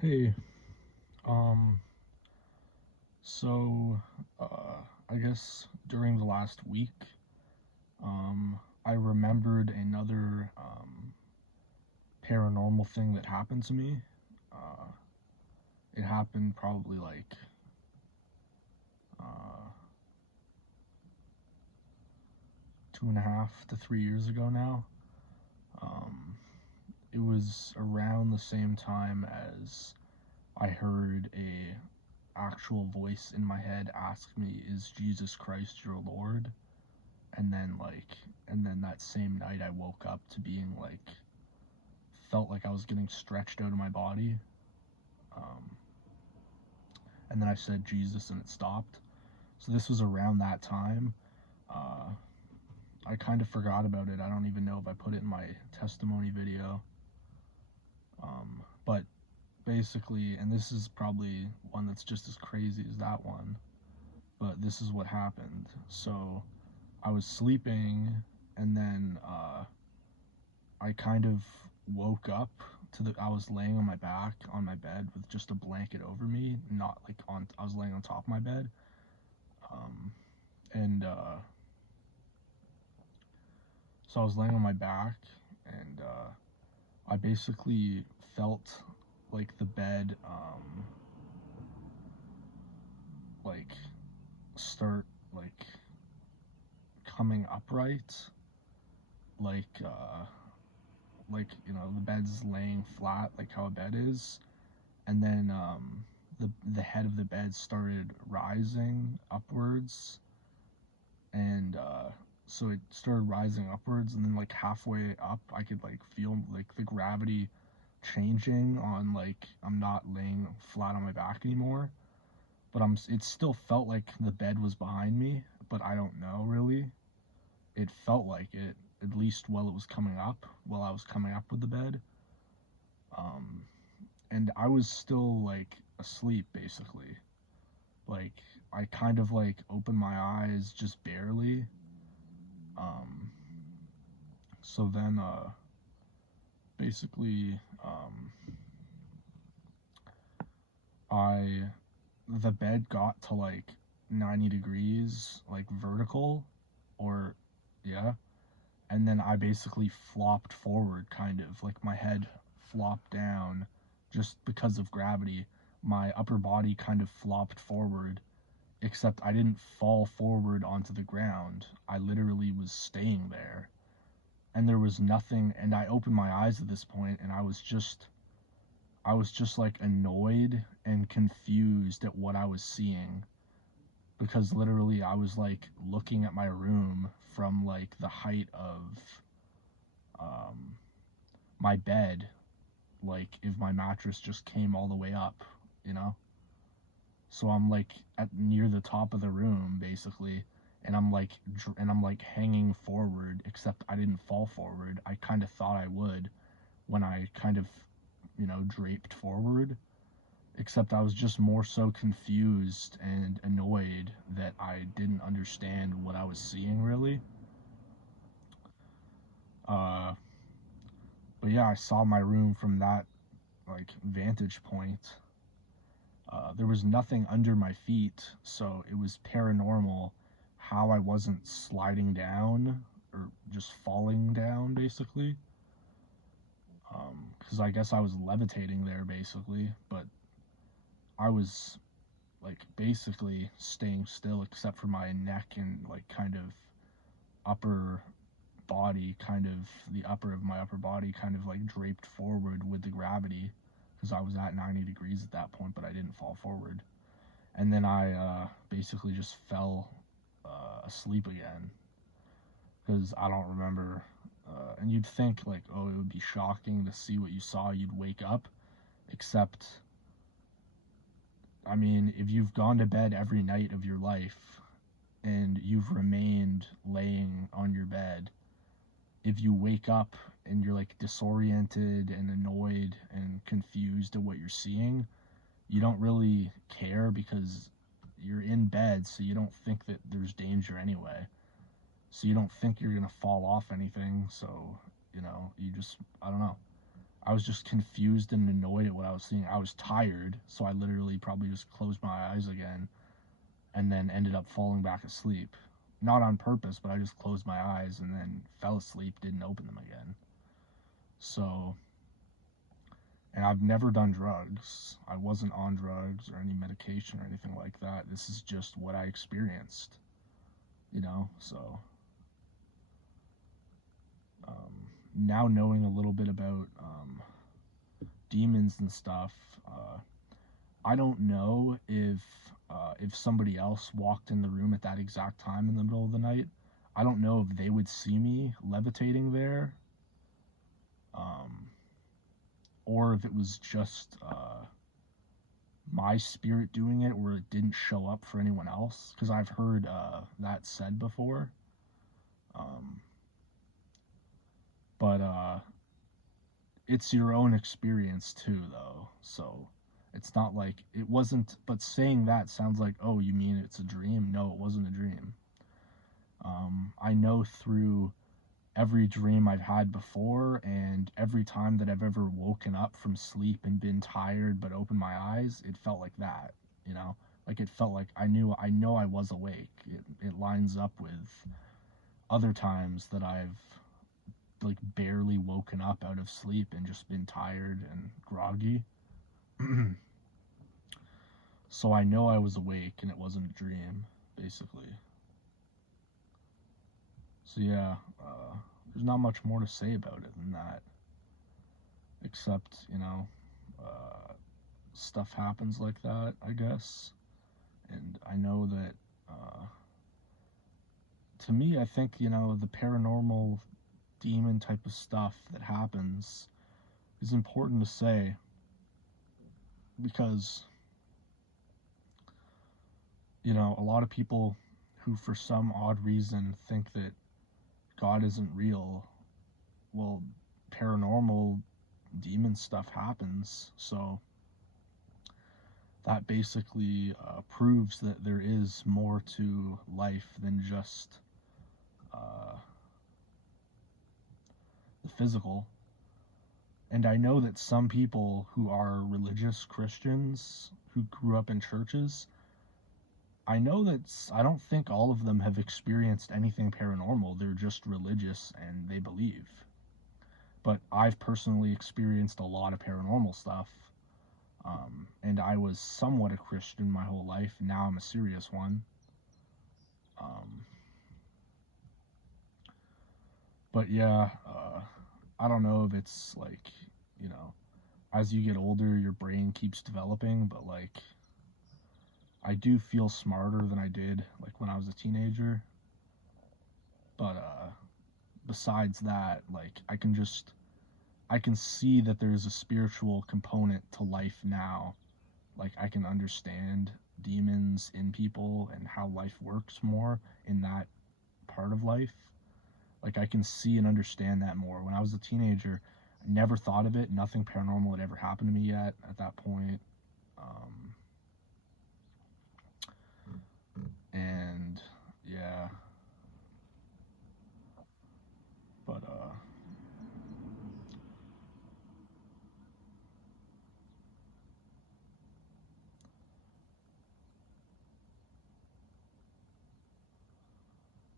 Hey, um, so, I guess during the last week, I remembered another, paranormal thing that happened to me. Uh, it happened probably uh, 2.5 to 3 years ago now. Um, it was around the same time as I heard a actual voice in my head ask me, "Is Jesus Christ your Lord?" and then that same night I woke up to being felt like I was getting stretched out of my body. um, and then I said Jesus and it stopped. So this was around that time. uh, I kind of forgot about it. I don't even know if I put it in my testimony video. But basically, and this is probably one that's just as crazy as that one, but this is what happened. So I was sleeping, and then I kind of woke up I was laying on my back on my bed with just a blanket over me, not like on, I was laying on top of my bed. Um, and So I was laying on my back, and I basically felt like the bed, like start like coming upright, like uh, the bed's laying flat like how a bed is, and then the head of the bed started rising upwards, and so it started rising upwards, and then like halfway up I could like feel like the gravity changing on, like I'm not laying flat on my back anymore, but it still felt like the bed was behind me, but I don't know really. It felt like it, at least while I was coming up with the bed. um and I was still like asleep basically. Like I kind of like opened my eyes just barely. um so then basically I the bed got to like 90 degrees like vertical, or yeah, and then I basically flopped forward, kind of like my head flopped down just because of gravity. My upper body kind of flopped forward, except I didn't fall forward onto the ground. I literally was staying there, and there was nothing. And I opened my eyes at this point, and I was just like annoyed and confused at what I was seeing, because literally I was like looking at my room from like the height of um, my bed, like if my mattress just came all the way up, you know? So I'm like at near the top of the room basically, and I'm like hanging forward, except I didn't fall forward. I kind of thought I would when I kind of, draped forward, except I was just more so confused and annoyed that I didn't understand what I was seeing really. Uh, but yeah, I saw my room from that like vantage point. There was nothing under my feet, so it was paranormal how I wasn't sliding down or just falling down basically. Because I guess I was levitating there basically, but I was like basically staying still except for my neck and like kind of upper body, kind of the upper of my upper body kind of like draped forward with the gravity, because I was at 90 degrees at that point, but I didn't fall forward. And then I basically just fell asleep again, because I don't remember. And you'd think like, oh, it would be shocking to see what you saw, you'd wake up, except I mean, if you've gone to bed every night of your life and you've remained laying on your bed, if you wake up and you're like disoriented and annoyed and confused at what you're seeing, you don't really care because you're in bed, so you don't think that there's danger anyway. So you don't think you're gonna fall off anything, so you just, I don't know. I was just confused and annoyed at what I was seeing. I was tired, so I literally probably just closed my eyes again and then ended up falling back asleep. Not on purpose, but I just closed my eyes and then fell asleep, didn't open them again. So, and I've never done drugs. I wasn't on drugs or any medication or anything like that. This is just what I experienced, So, now knowing a little bit about demons and stuff, I don't know if somebody else walked in the room at that exact time in the middle of the night. I don't know if they would see me levitating there, or if it was just my spirit doing it, where it didn't show up for anyone else. Because I've heard that said before. But it's your own experience too, though. So it's not like it wasn't. But saying that sounds like, oh, you mean it's a dream? No, it wasn't a dream. I know through every dream I've had before, and every time that I've ever woken up from sleep and been tired but opened my eyes, it felt like that, like it felt like I know I was awake. It lines up with other times that I've like barely woken up out of sleep and just been tired and groggy. So I know I was awake and it wasn't a dream, basically. So yeah, there's not much more to say about it than that, except stuff happens like that, I guess. And I know that to me, I think the paranormal demon type of stuff that happens is important to say, because a lot of people who for some odd reason think that God isn't real, well, paranormal demon stuff happens. So that basically proves that there is more to life than just the physical. And I know that some people who are religious Christians who grew up in churches, I know that I don't think all of them have experienced anything paranormal. They're just religious and they believe. But I've personally experienced a lot of paranormal stuff. And I was somewhat a Christian my whole life. Now I'm a serious one. But yeah, I don't know if it's like, as you get older, your brain keeps developing, but like, I do feel smarter than I did like when I was a teenager. But besides that, like, I can see that there's a spiritual component to life now. Like, I can understand demons in people and how life works more in that part of life. Like, I can see and understand that more. When I was a teenager, I never thought of it. Nothing paranormal had ever happened to me yet at that point. And yeah, but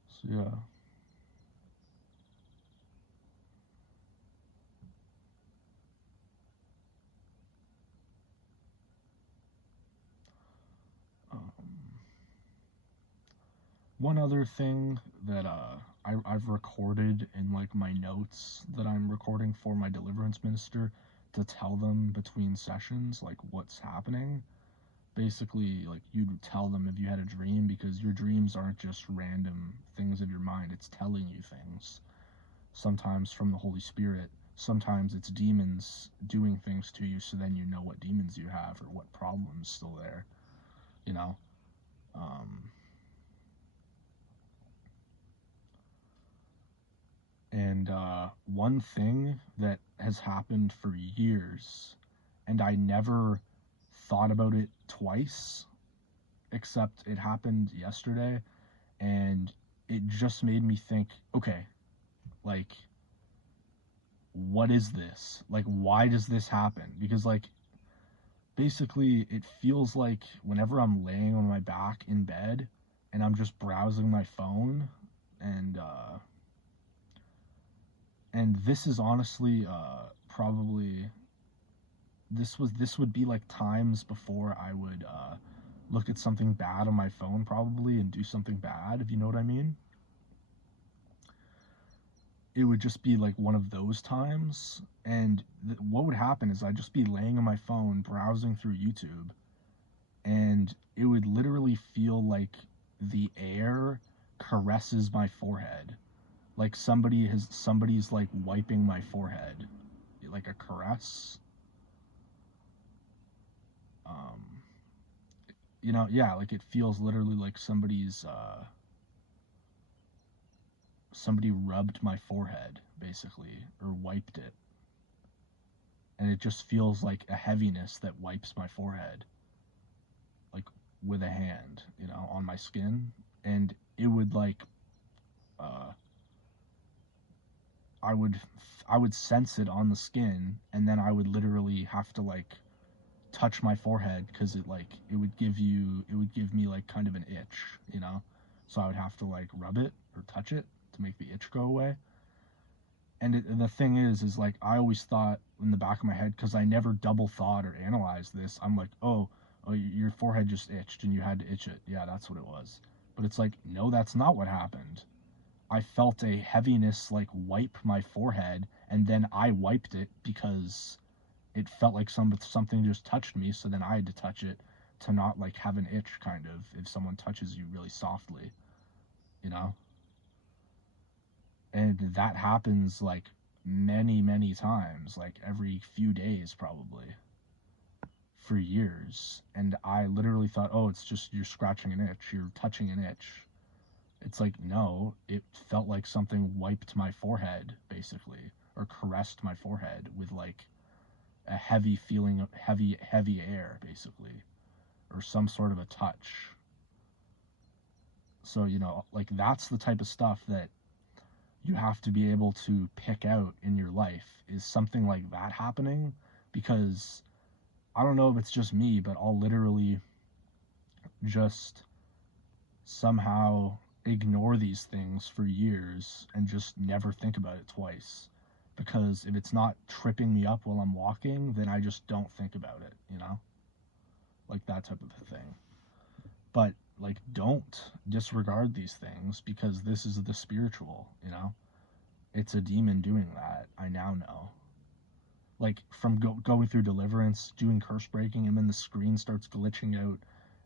so yeah. Um, One other thing that I've recorded in like my notes that I'm recording for my deliverance minister to tell them between sessions like what's happening. Basically, like, you'd tell them if you had a dream, because your dreams aren't just random things of your mind, it's telling you things. Sometimes from the Holy Spirit, sometimes it's demons doing things to you, so then you know what demons you have or what problems still there, you know. Um, and one thing that has happened for years, and I never thought about it twice, except it happened yesterday, and it just made me think, okay, like, what is this? Like, why does this happen? Because, like, basically, it feels like whenever I'm laying on my back in bed and I'm just browsing my phone, and this is honestly probably this would be like times before I would look at something bad on my phone probably and do something bad, if you know what I mean. It would just be like one of those times, and what would happen is I'd just be laying on my phone browsing through YouTube, and it would literally feel like the air caresses my forehead, like somebody's like wiping my forehead, like a caress. um yeah, like it feels literally like somebody rubbed my forehead basically, or wiped it, and it just feels like a heaviness that wipes my forehead, like with a hand, on my skin. And it would like uh I would I would sense it on the skin, and then I would literally have to like touch my forehead, because it would give me like kind of an itch. So I would have to like rub it or touch it to make the itch go away. And the thing is like, I always thought in the back of my head, because I never double thought or analyzed this, I'm like, oh, your forehead just itched and you had to itch it. Yeah, that's what it was. But it's like, no, that's not what happened. I felt a heaviness like wipe my forehead, and then I wiped it because it felt like something just touched me. So then I had to touch it to not like have an itch, kind of, if someone touches you really softly, you know. And that happens like many, many times, like every few days probably, for years. And I literally thought, oh, it's just you're scratching an itch, you're touching an itch. It's like, no, it felt like something wiped my forehead basically, or caressed my forehead with like a heavy feeling of heavy air basically, or some sort of a touch. So, like, that's the type of stuff that you have to be able to pick out in your life, is something like that happening. Because I don't know if it's just me, but I'll literally just somehow ignore these things for years and just never think about it twice. Because if it's not tripping me up while I'm walking, then I just don't think about it. Like that type of a thing. But like, don't disregard these things, because this is the spiritual. It's a demon doing that, I now know. Like, from going through deliverance, doing curse breaking, and then the screen starts glitching out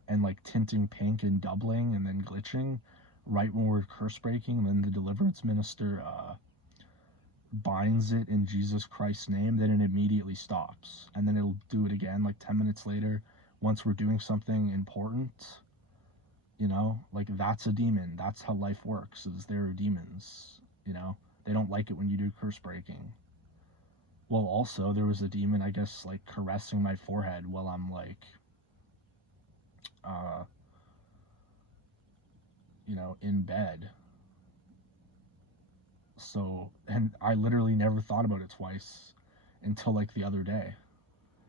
and like tinting pink and doubling and then glitching right when we're curse breaking. And then the deliverance minister binds it in Jesus Christ's name, then it immediately stops. And then it'll do it again like 10 minutes later once we're doing something important. Like, that's a demon. That's how life works, is there are demons. They don't like it when you do curse breaking. Well, also, there was a demon, I guess, like caressing my forehead while I'm like uh in bed. So, and I literally never thought about it twice until like the other day.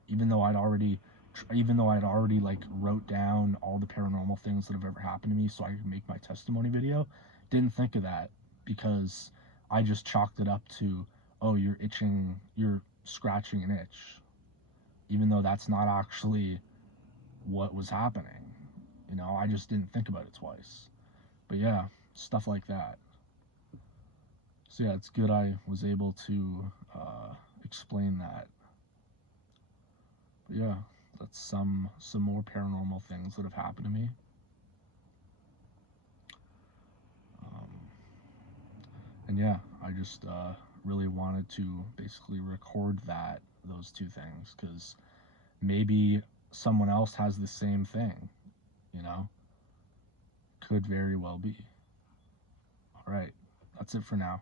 Even though I'd already like wrote down all the paranormal things that have ever happened to me so I could make my testimony video, didn't think of that, because I just chalked it up to, oh, you're itching, you're scratching an itch, even though that's not actually what was happening. I just didn't think about it twice. But yeah, stuff like that. So yeah, it's good I was able to explain that. But yeah, that's some more paranormal things that have happened to me. Um, and yeah, I just really wanted to basically record those two things, because maybe someone else has the same thing. You know, could very well be. All right, that's it for now.